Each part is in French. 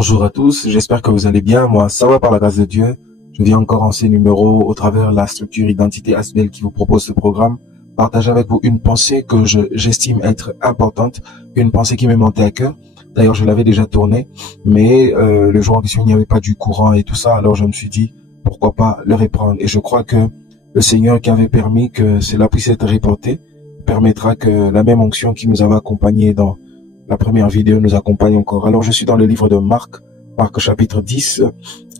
Bonjour à tous, j'espère que vous allez bien. Moi, ça va par la grâce de Dieu. Je viens encore en ces numéros au travers de la structure Identité Asbel qui vous propose ce programme. Partager avec vous une pensée que j'estime être importante, une pensée qui m'est montée à cœur. D'ailleurs, je l'avais déjà tournée, mais le jour en question, il n'y avait pas du courant et tout ça. Alors, je me suis dit, pourquoi pas le reprendre. Et je crois que le Seigneur qui avait permis que cela puisse être reporté permettra que la même onction qui nous avait accompagnés dans la première vidéo nous accompagne encore. Alors, je suis dans le livre de Marc chapitre 10,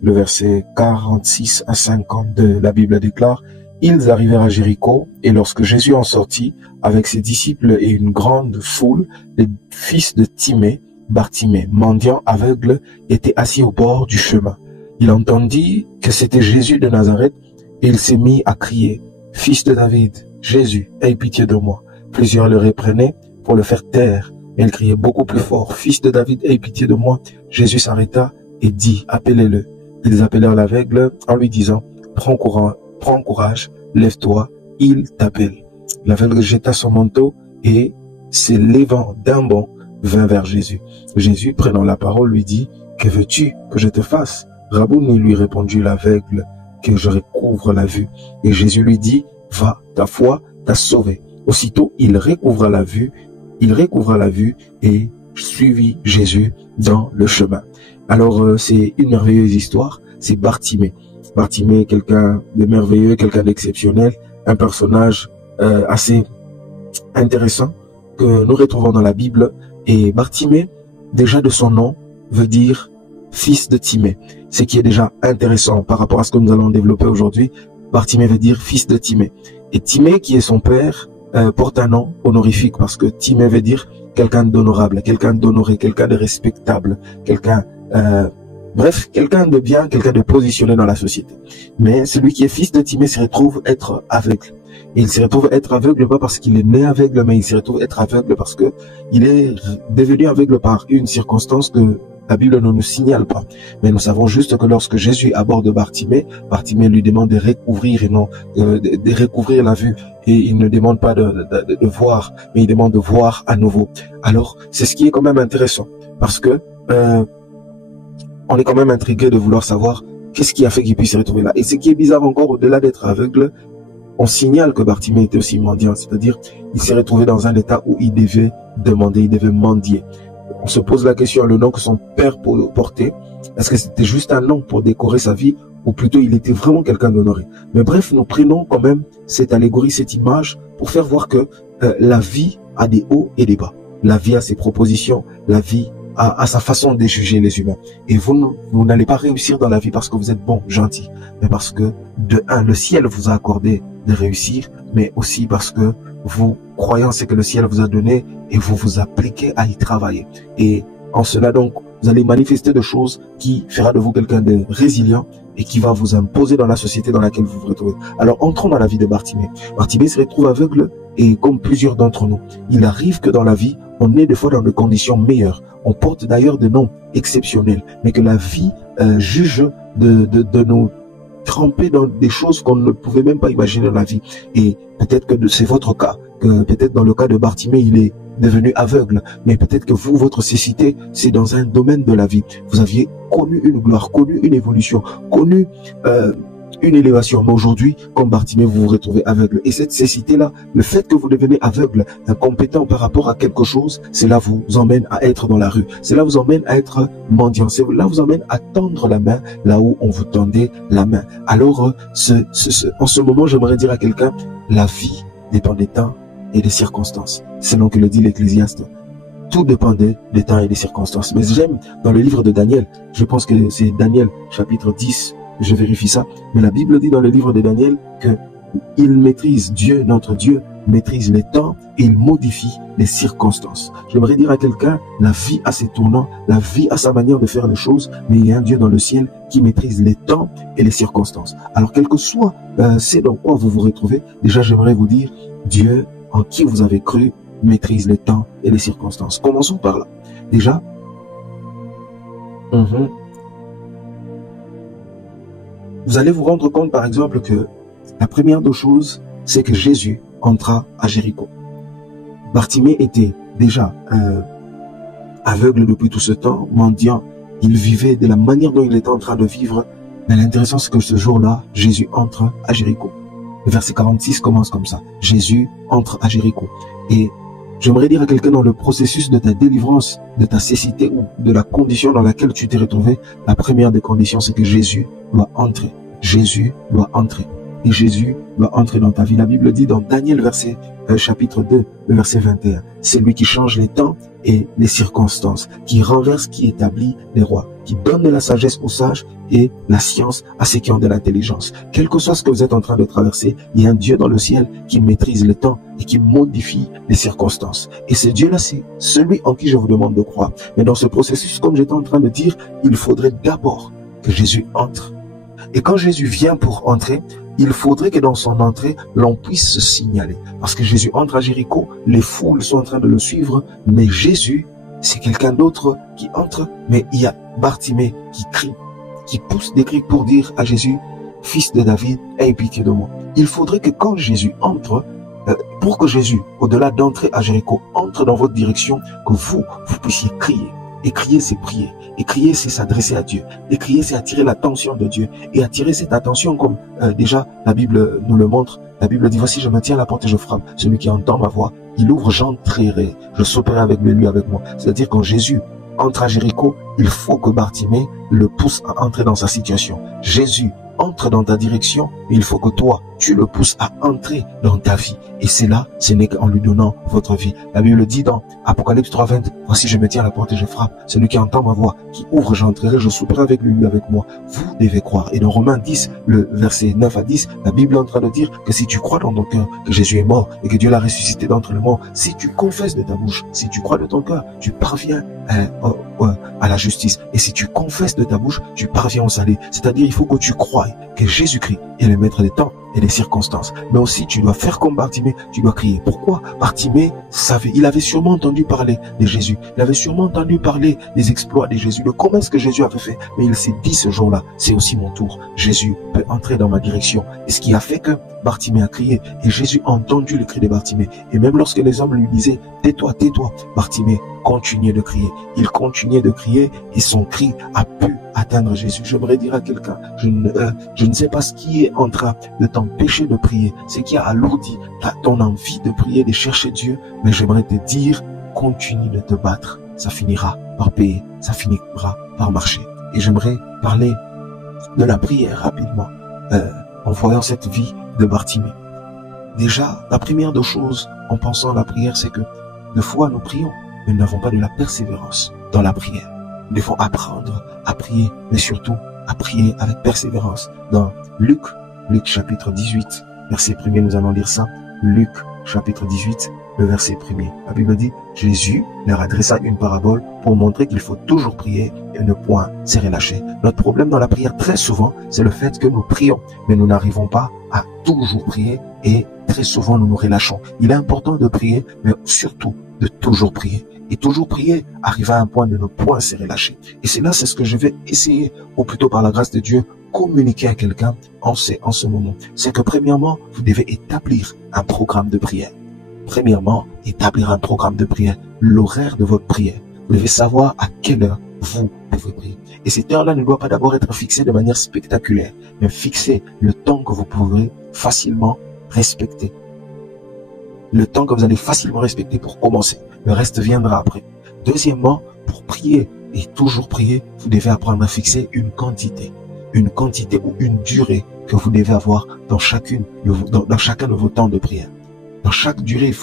le verset 46 à 52. La Bible déclare: Ils arrivèrent à Jéricho, et lorsque Jésus en sortit, avec ses disciples et une grande foule, les fils de Timée, Bartimée, mendiant aveugle, étaient assis au bord du chemin. Il entendit que c'était Jésus de Nazareth, et il s'est mis à crier: Fils de David, Jésus, aie pitié de moi. Plusieurs le reprenaient pour le faire taire. Et il criait beaucoup plus fort: Fils de David, aie pitié de moi. Jésus s'arrêta et dit: Appelez-le. Ils appelèrent l'aveugle en lui disant: Prends courage, lève-toi, il t'appelle. L'aveugle jeta son manteau et, s'élevant d'un bond, vint vers Jésus. Jésus, prenant la parole, lui dit: Que veux-tu que je te fasse? Rabouni, lui répondit l'aveugle, que je recouvre la vue. Et Jésus lui dit: Va, ta foi t'a sauvé. Aussitôt, il recouvra la vue et suivit Jésus dans le chemin. Alors, c'est une merveilleuse histoire. C'est Bartimée. Bartimée, quelqu'un de merveilleux, quelqu'un d'exceptionnel, un personnage assez intéressant que nous retrouvons dans la Bible. Et Bartimée, déjà de son nom, veut dire fils de Timée. Ce qui est déjà intéressant par rapport à ce que nous allons développer aujourd'hui. Bartimée veut dire fils de Timée. Et Timée, qui est son père, porte un nom honorifique, parce que Timée veut dire quelqu'un d'honorable, quelqu'un d'honoré, quelqu'un de respectable, quelqu'un quelqu'un de bien, quelqu'un de positionné dans la société. Mais celui qui est fils de Timée se retrouve être aveugle. Et il se retrouve être aveugle pas parce qu'il est né aveugle, mais il se retrouve être aveugle parce que il est devenu aveugle par une circonstance que la Bible ne nous signale pas. Mais nous savons juste que lorsque Jésus aborde Bartimée, Bartimée lui demande de recouvrir et non de recouvrir la vue. Et il ne demande pas de voir, mais il demande de voir à nouveau. Alors, c'est ce qui est quand même intéressant, parce que on est quand même intrigué de vouloir savoir qu'est-ce qui a fait qu'il puisse se retrouver là. Et ce qui est bizarre encore, au-delà d'être aveugle, on signale que Bartimée était aussi mendiant, c'est-à-dire il s'est retrouvé dans un état où il devait demander, il devait mendier. On se pose la question, le nom que son père portait, est-ce que c'était juste un nom pour décorer sa vie, ou plutôt il était vraiment quelqu'un d'honoré? Mais bref, nous prenons quand même cette allégorie, cette image, pour faire voir que la vie a des hauts et des bas. La vie a ses propositions, la vie a sa façon de juger les humains. Et vous n'allez pas réussir dans la vie parce que vous êtes bon, gentil, mais parce que, de un, le ciel vous a accordé de réussir, mais aussi parce que vous croyez en ce que le ciel vous a donné et vous vous appliquez à y travailler. Et en cela donc, vous allez manifester des choses qui fera de vous quelqu'un de résilient et qui va vous imposer dans la société dans laquelle vous vous retrouvez. Alors, entrons dans la vie de Bartimée. Bartimée se retrouve aveugle, et comme plusieurs d'entre nous, il arrive que dans la vie, on est des fois dans des conditions meilleures. On porte d'ailleurs des noms exceptionnels, mais que la vie juge de nous tremper dans des choses qu'on ne pouvait même pas imaginer dans la vie. Et peut-être que c'est votre cas, que peut-être dans le cas de Bartimée, il est devenu aveugle, mais peut-être que vous, votre cécité, c'est dans un domaine de la vie. Vous aviez connu une gloire, connu une évolution, connu une élévation, mais aujourd'hui, comme Bartimée, vous vous retrouvez aveugle. Et cette cécité-là, le fait que vous devenez aveugle, incompétent par rapport à quelque chose, cela vous emmène à être dans la rue. Cela vous emmène à être mendiant. Cela vous emmène à tendre la main là où on vous tendait la main. Alors, en ce moment, j'aimerais dire à quelqu'un, la vie dépend des temps et des circonstances. Selon que le dit l'Ecclésiaste. Tout dépendait des temps et des circonstances. Mais j'aime dans le livre de Daniel, je pense que c'est Daniel chapitre 10, je vérifie ça, mais la Bible dit dans le livre de Daniel que il maîtrise, Dieu, notre Dieu, maîtrise les temps et il modifie les circonstances. J'aimerais dire à quelqu'un, la vie a ses tournants, la vie a sa manière de faire les choses, mais il y a un Dieu dans le ciel qui maîtrise les temps et les circonstances. Alors, quel que soit c'est dans quoi vous vous retrouvez, déjà j'aimerais vous dire, Dieu, en qui vous avez cru, maîtrise les temps et les circonstances. Commençons par là. Déjà, vous allez vous rendre compte, par exemple, que la première des choses, c'est que Jésus entra à Jéricho. Bartimée était déjà aveugle depuis tout ce temps, mendiant il vivait de la manière dont il était en train de vivre. Mais l'intéressant, c'est que ce jour-là, Jésus entre à Jéricho. Le verset 46 commence comme ça. Jésus entre à Jéricho. Et j'aimerais dire à quelqu'un dans le processus de ta délivrance, de ta cécité ou de la condition dans laquelle tu t'es retrouvé, la première des conditions, c'est que Jésus doit entrer. Jésus doit entrer. Et Jésus doit entrer dans ta vie. La Bible dit dans Daniel chapitre 2, le verset 21, c'est lui qui change les temps et les circonstances, qui renverse, qui établit les rois, qui donne de la sagesse aux sages et la science à ceux qui ont de l'intelligence. Quel que soit ce que vous êtes en train de traverser, il y a un Dieu dans le ciel qui maîtrise le temps et qui modifie les circonstances. Et ce Dieu-là, c'est celui en qui je vous demande de croire. Mais dans ce processus, comme j'étais en train de dire, il faudrait d'abord que Jésus entre. Et quand Jésus vient pour entrer, il faudrait que dans son entrée, l'on puisse se signaler. Parce que Jésus entre à Jéricho, les foules sont en train de le suivre, mais Jésus, c'est quelqu'un d'autre qui entre, mais il y a Bartimée qui crie, qui pousse des cris pour dire à Jésus, fils de David, aie pitié de moi. Il faudrait que quand Jésus entre, pour que Jésus, au-delà d'entrer à Jéricho, entre dans votre direction, que vous puissiez crier. Et crier, c'est prier. Et crier, c'est s'adresser à Dieu. Et crier, c'est attirer l'attention de Dieu. Et attirer cette attention, comme déjà la Bible nous le montre. La Bible dit, voici, je me tiens à la porte et je frappe. Celui qui entend ma voix, il ouvre, j'entrerai. Je sauterai avec lui avec moi. C'est-à-dire quand Jésus entre à Jéricho, il faut que Bartimée le pousse à entrer dans sa situation. Jésus entre dans ta direction, mais il faut que toi, tu le pousses à entrer dans ta vie. Et c'est là, ce n'est qu'en lui donnant votre vie. La Bible dit dans Apocalypse 3:20, voici je me tiens à la porte et je frappe. Celui qui entend ma voix, qui ouvre, j'entrerai, je souperai avec lui avec moi. Vous devez croire. Et dans Romains 10, le verset 9 à 10, la Bible est en train de dire que si tu crois dans ton cœur que Jésus est mort et que Dieu l'a ressuscité d'entre les morts, si tu confesses de ta bouche, si tu crois de ton cœur, tu parviens à la justice. Et si tu confesses de ta bouche, tu parviens au salut. C'est-à-dire, il faut que tu croies que Jésus-Christ est le maître des temps et des circonstances. Mais aussi, tu dois faire comme Bartimée, tu dois crier. Pourquoi? Bartimée savait, il avait sûrement entendu parler de Jésus. Il avait sûrement entendu parler des exploits de Jésus, de comment est-ce que Jésus avait fait. Mais il s'est dit ce jour-là, c'est aussi mon tour. Jésus peut entrer dans ma direction. Et ce qui a fait que Bartimée a crié. Et Jésus a entendu le cri de Bartimée. Et même lorsque les hommes lui disaient, tais-toi, tais-toi, Bartimée continuait de crier. Il continuait de crier et son cri a pu atteindre Jésus. J'aimerais dire à quelqu'un, je ne sais pas ce qui est en train de t'empêcher de prier, ce qui a alourdi ton envie de prier, de chercher Dieu, mais j'aimerais te dire, continue de te battre. Ça finira par payer, ça finira par marcher. Et j'aimerais parler de la prière rapidement, en voyant cette vie de Bartimée. Déjà, la première des choses en pensant à la prière, c'est que des fois nous prions, mais nous n'avons pas de la persévérance dans la prière. Nous devons apprendre à prier, mais surtout à prier avec persévérance. Dans Luc chapitre 18, verset 1er, nous allons lire ça. Luc chapitre 18, le verset 1er. La Bible dit, Jésus leur adressa une parabole pour montrer qu'il faut toujours prier et ne point se relâcher. Notre problème dans la prière, très souvent, c'est le fait que nous prions, mais nous n'arrivons pas à toujours prier et très souvent nous nous relâchons. Il est important de prier, mais surtout de toujours prier. Et toujours prier, arriver à un point de ne point se relâcher. Et c'est là, c'est ce que je vais essayer, ou plutôt par la grâce de Dieu, communiquer à quelqu'un en ce moment. C'est que premièrement, vous devez établir un programme de prière. Premièrement, établir un programme de prière, l'horaire de votre prière. Vous devez savoir à quelle heure vous pouvez prier. Et cette heure-là ne doit pas d'abord être fixée de manière spectaculaire, mais fixer le temps que vous pouvez facilement respecter. Le temps que vous allez facilement respecter pour commencer. Le reste viendra après. Deuxièmement, pour prier et toujours prier, vous devez apprendre à fixer une quantité ou une durée que vous devez avoir dans chacun de vos temps de prière. Dans chaque durée,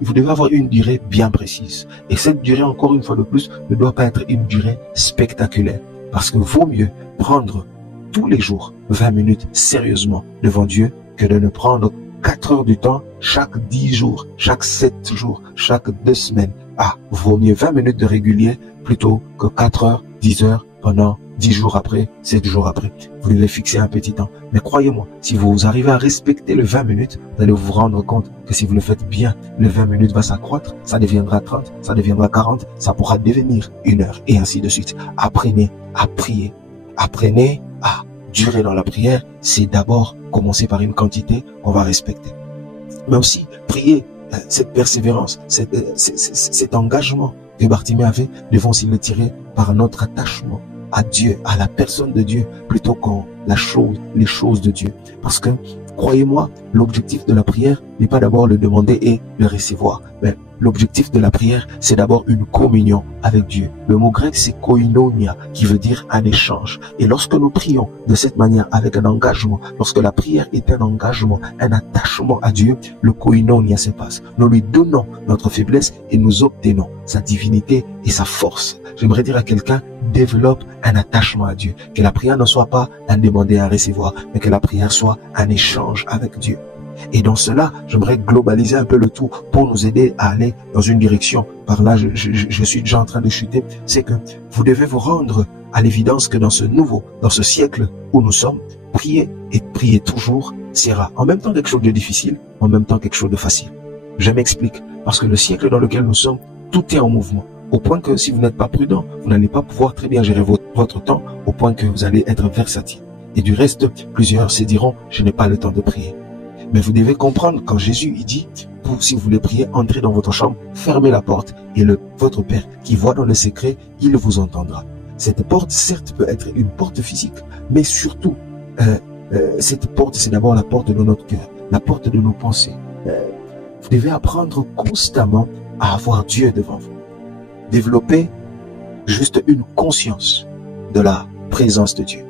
vous devez avoir une durée bien précise. Et cette durée, encore une fois de plus, ne doit pas être une durée spectaculaire. Parce que vaut mieux prendre tous les jours 20 minutes sérieusement devant Dieu que de ne prendre 4 heures du temps chaque 10 jours, chaque 7 jours, chaque 2 semaines. Vaut mieux 20 minutes de régulier plutôt que 4 heures, 10 heures pendant 10 jours après, 7 jours après. Vous devez fixer un petit temps. Mais croyez-moi, si vous arrivez à respecter le 20 minutes, vous allez vous rendre compte que si vous le faites bien, le 20 minutes va s'accroître, ça deviendra 30, ça deviendra 40, ça pourra devenir 1 heure et ainsi de suite. Apprenez à prier. Apprenez à durer dans la prière. C'est d'abord commencer par une quantité qu'on va respecter. Mais aussi, prier, cette persévérance, cet engagement que Bartimée avait, devons aussi le tirer par notre attachement à Dieu, à la personne de Dieu, plutôt qu'en les choses de Dieu. Parce que, croyez-moi, l'objectif de la prière n'est pas d'abord le demander et le recevoir. Mais l'objectif de la prière, c'est d'abord une communion avec Dieu. Le mot grec, c'est koinonia, qui veut dire un échange. Et lorsque nous prions de cette manière, avec un engagement, lorsque la prière est un engagement, un attachement à Dieu, le koinonia se passe. Nous lui donnons notre faiblesse et nous obtenons sa divinité et sa force. J'aimerais dire à quelqu'un, développe un attachement à Dieu. Que la prière ne soit pas un demander et un recevoir, mais que la prière soit un échange avec Dieu. Et dans cela, j'aimerais globaliser un peu le tout pour nous aider à aller dans une direction. Par là, je suis déjà en train de chuter. C'est que vous devez vous rendre à l'évidence que dans ce siècle où nous sommes, prier et prier toujours sera en même temps quelque chose de difficile, en même temps quelque chose de facile. Je m'explique. Parce que le siècle dans lequel nous sommes, tout est en mouvement. Au point que si vous n'êtes pas prudent, vous n'allez pas pouvoir très bien gérer votre temps, au point que vous allez être versatile. Et du reste, plusieurs se diront, je n'ai pas le temps de prier. Mais vous devez comprendre, quand Jésus il dit, si vous voulez prier, entrez dans votre chambre, fermez la porte, et votre Père qui voit dans le secret, il vous entendra. Cette porte, certes, peut être une porte physique, mais surtout, cette porte, c'est d'abord la porte de notre cœur, la porte de nos pensées. Vous devez apprendre constamment à avoir Dieu devant vous. Développer juste une conscience de la présence de Dieu.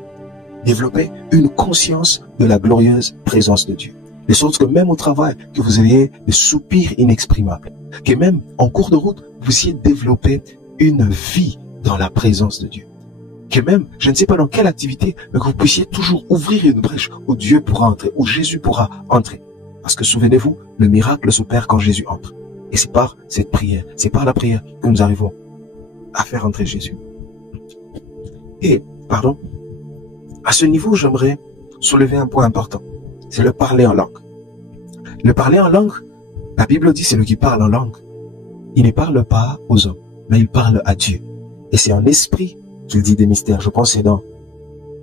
Développer une conscience de la glorieuse présence de Dieu. De sorte que même au travail, que vous ayez des soupirs inexprimables. Que même en cours de route, vous ayez développé une vie dans la présence de Dieu. Que même, je ne sais pas dans quelle activité, mais que vous puissiez toujours ouvrir une brèche où Dieu pourra entrer, où Jésus pourra entrer. Parce que souvenez-vous, le miracle s'opère quand Jésus entre. Et c'est par cette prière, c'est par la prière que nous arrivons à faire entrer Jésus. Et, à ce niveau, j'aimerais soulever un point important. C'est le parler en langue. Le parler en langue, la Bible dit c'est lui qui parle en langue. Il ne parle pas aux hommes, mais il parle à Dieu. Et c'est en esprit qu'il dit des mystères. Je pense que c'est dans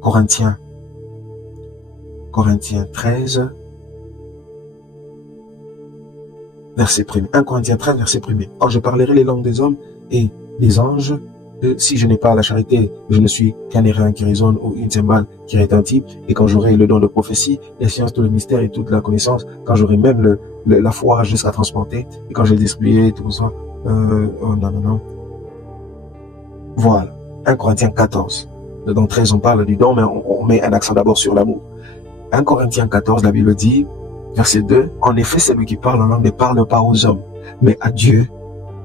Corinthiens 13, verset 1. 1 Corinthiens 13, verset 1. Or, je parlerai les langues des hommes et des anges. Si je n'ai pas la charité, je ne suis qu'un airain qui résonne ou une cymbale qui retentit. Et quand j'aurai le don de prophétie, les sciences, tout le mystère et toute la connaissance, quand j'aurai même la foi jusqu'à transporter, et quand j'ai distribué tout ça, non. Voilà. 1 Corinthiens 14. Dans 13, on parle du don, mais on met un accent d'abord sur l'amour. 1 Corinthiens 14, la Bible dit, verset 2, en effet, celui qui parle en langue ne parle pas aux hommes, mais à Dieu,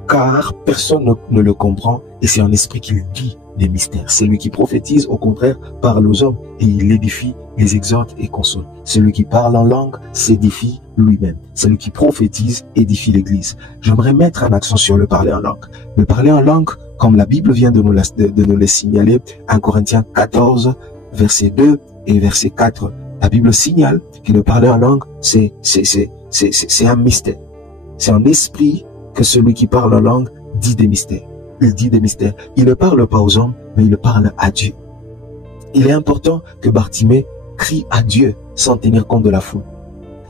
car personne ne le comprend, et c'est en esprit qu'il dit des mystères. Celui qui prophétise, au contraire, parle aux hommes, et il édifie, les exhorte et console. Celui qui parle en langue s'édifie lui-même. Celui qui prophétise édifie l'Église. J'aimerais mettre un accent sur le parler en langue. Le parler en langue, comme la Bible vient de nous le signaler, 1 Corinthiens 14, verset 2 et verset 4, la Bible signale que le parler en langue, c'est un mystère. C'est en esprit que celui qui parle en langue dit des mystères. Il dit des mystères. Il ne parle pas aux hommes, mais il parle à Dieu. Il est important que Bartimée crie à Dieu sans tenir compte de la foule.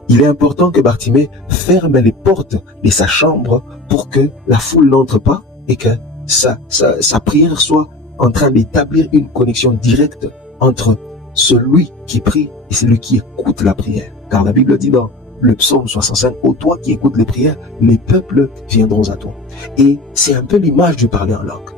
Il est important que Bartimée ferme les portes de sa chambre pour que la foule n'entre pas et que sa prière soit en train d'établir une connexion directe entre celui qui prie et celui qui écoute la prière. Car la Bible dit dans le psaume 65, ô toi qui écoutes les prières, les peuples viendront à toi. Et c'est un peu l'image du parler en langue.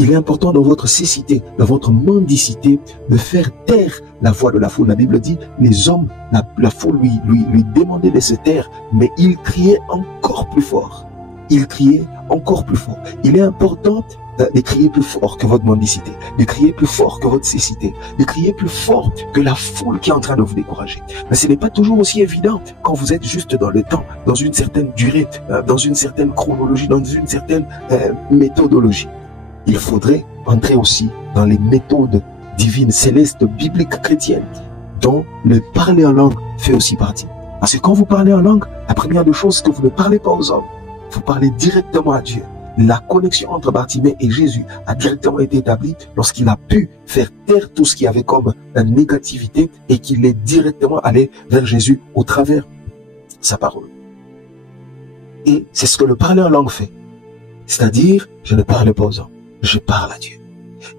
Il est important dans votre cécité, dans votre mendicité, de faire taire la voix de la foule. La Bible dit, les hommes, la foule lui demandait de se taire, mais il criait encore plus fort. Il criait encore plus fort. Il est important de crier plus fort que votre mendicité, de crier plus fort que votre cécité, de crier plus fort que la foule qui est en train de vous décourager. Mais ce n'est pas toujours aussi évident quand vous êtes juste dans le temps, dans une certaine durée, dans une certaine chronologie, dans une certaine méthodologie. Il faudrait entrer aussi dans les méthodes divines, célestes, bibliques, chrétiennes, dont le parler en langue fait aussi partie. Parce que quand vous parlez en langue, la première des choses, c'est que vous ne parlez pas aux hommes, vous parlez directement à Dieu. La connexion entre Bartimée et Jésus a directement été établie lorsqu'il a pu faire taire tout ce qui avait comme négativité et qu'il est directement allé vers Jésus au travers sa parole. Et c'est ce que le parler en langue fait. C'est-à-dire, je ne parle pas aux hommes, je parle à Dieu.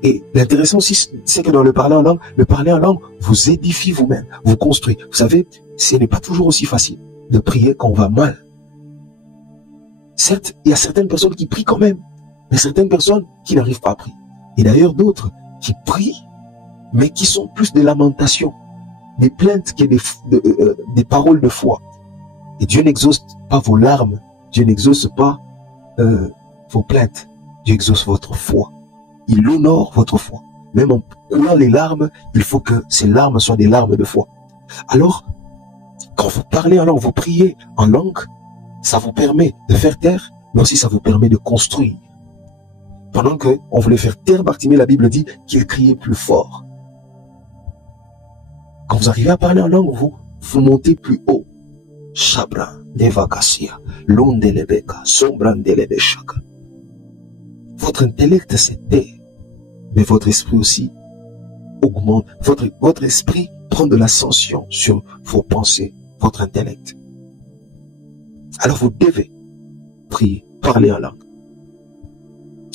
Et l'intéressant aussi, c'est que dans le parler en langue vous édifie vous-même, vous construit. Vous savez, ce n'est pas toujours aussi facile de prier quand on va mal. Certes, il y a certaines personnes qui prient quand même, mais certaines personnes qui n'arrivent pas à prier. Et d'ailleurs d'autres qui prient, mais qui sont plus des lamentations, des plaintes que des paroles de foi. Et Dieu n'exauce pas vos larmes, Dieu n'exauce pas vos plaintes, Dieu exauce votre foi. Il honore votre foi. Même en coulant les larmes, il faut que ces larmes soient des larmes de foi. Alors, quand vous parlez en langue, vous priez en langue, ça vous permet de faire taire, mais aussi ça vous permet de construire. Pendant qu'on voulait faire taire Bartimée, la Bible dit qu'il criait plus fort. Quand vous arrivez à parler en langue, vous montez plus haut. Shabra, Nevakasia, Londelebeka, Sombrandelebeshaka. Votre intellect s'est taire, mais votre esprit aussi augmente. Votre esprit prend de l'ascension sur vos pensées, votre intellect. Alors vous devez prier, parler en langue.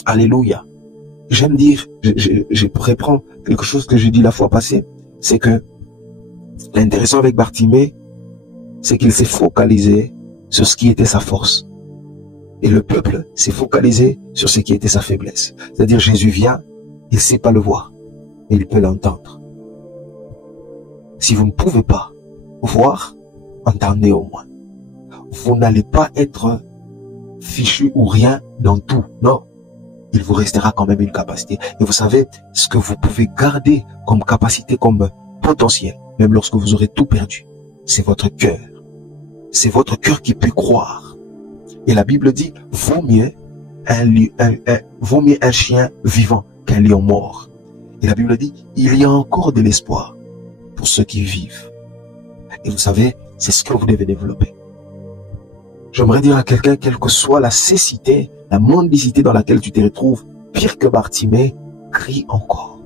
Alléluia. J'aime dire, je reprends quelque chose que j'ai dit la fois passée, c'est que l'intéressant avec Bartimée, c'est qu'il s'est focalisé sur ce qui était sa force. Et le peuple s'est focalisé sur ce qui était sa faiblesse. C'est-à-dire Jésus vient, il ne sait pas le voir, mais il peut l'entendre. Si vous ne pouvez pas voir, entendez au moins. Vous n'allez pas être fichu ou rien dans tout. Non. Il vous restera quand même une capacité. Et vous savez, ce que vous pouvez garder comme capacité, comme potentiel, même lorsque vous aurez tout perdu, c'est votre cœur. C'est votre cœur qui peut croire. Et la Bible dit, vaut mieux un chien vivant qu'un lion mort. Et la Bible dit, il y a encore de l'espoir pour ceux qui vivent. Et vous savez, c'est ce que vous devez développer. J'aimerais dire à quelqu'un, quelle que soit la cécité, la mendicité dans laquelle tu te retrouves, pire que Bartimée, crie encore.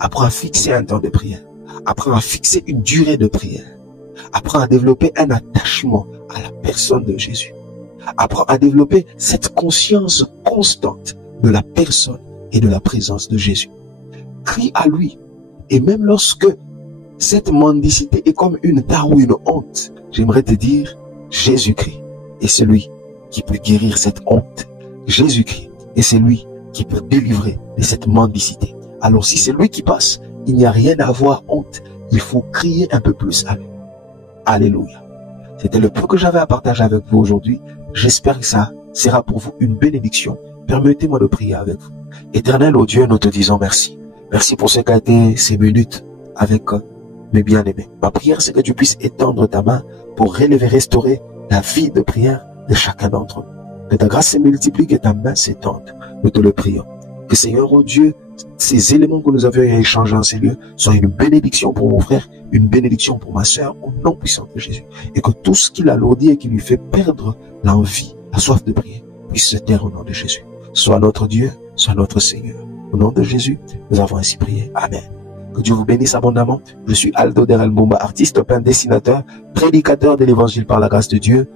Apprends à fixer un temps de prière. Apprends à fixer une durée de prière. Apprends à développer un attachement à la personne de Jésus. Apprends à développer cette conscience constante de la personne et de la présence de Jésus. Crie à lui. Et même lorsque cette mendicité est comme une tare ou une honte, j'aimerais te dire, Jésus-Christ est celui qui peut guérir cette honte. Jésus-Christ est celui qui peut délivrer de cette mendicité. Alors si c'est lui qui passe, il n'y a rien à avoir honte. Il faut crier un peu plus à lui. Alléluia. C'était le peu que j'avais à partager avec vous aujourd'hui. J'espère que ça sera pour vous une bénédiction. Permettez-moi de prier avec vous. Éternel, ô Dieu, nous te disons merci. Merci pour ce qu'a été ces minutes avec mes bien-aimés. Ma prière, c'est que tu puisses étendre ta main pour relever, restaurer la vie de prière de chacun d'entre nous. Que ta grâce se multiplie, que ta main s'étende. Nous te le prions. Que Seigneur, ô Dieu, ces éléments que nous avions échangés en ces lieux soient une bénédiction pour mon frère, une bénédiction pour ma sœur, au nom puissant de Jésus. Et que tout ce qui l'alourdit et qui lui fait perdre l'envie, la soif de prier, puisse se taire au nom de Jésus. Sois notre Dieu, sois notre Seigneur. Au nom de Jésus, nous avons ainsi prié. Amen. Que Dieu vous bénisse abondamment. Je suis Aldo Derel Mbumba, artiste, peintre, dessinateur, prédicateur de l'évangile par la grâce de Dieu.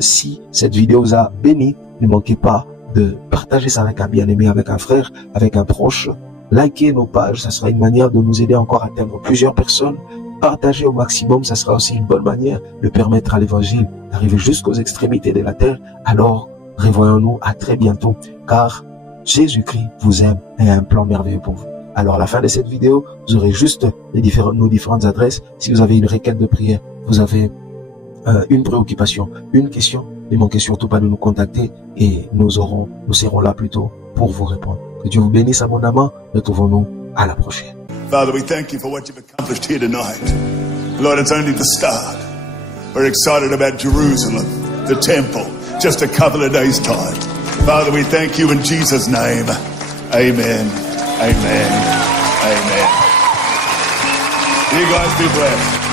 Si cette vidéo vous a béni, ne manquez pas de partager ça avec un bien-aimé, avec un frère, avec un proche. Likez nos pages, ça sera une manière de nous aider encore à atteindre plusieurs personnes. Partagez au maximum, ça sera aussi une bonne manière de permettre à l'évangile d'arriver jusqu'aux extrémités de la terre. Alors, revoyons-nous à très bientôt, car Jésus-Christ vous aime et a un plan merveilleux pour vous. Alors, à la fin de cette vidéo, vous aurez juste nos différentes adresses. Si vous avez une requête de prière, vous avez une préoccupation, une question, ne manquez surtout pas de nous contacter et nous serons là plutôt pour vous répondre. Que Dieu vous bénisse abondamment. Retrouvons-nous à la prochaine. Father, we thank you for what you've accomplished here tonight. Lord, it's only the start. We're excited about Jerusalem, the temple, just a couple of days' time. Father, we thank you in Jesus' name. Amen. Amen. Amen. You guys be blessed.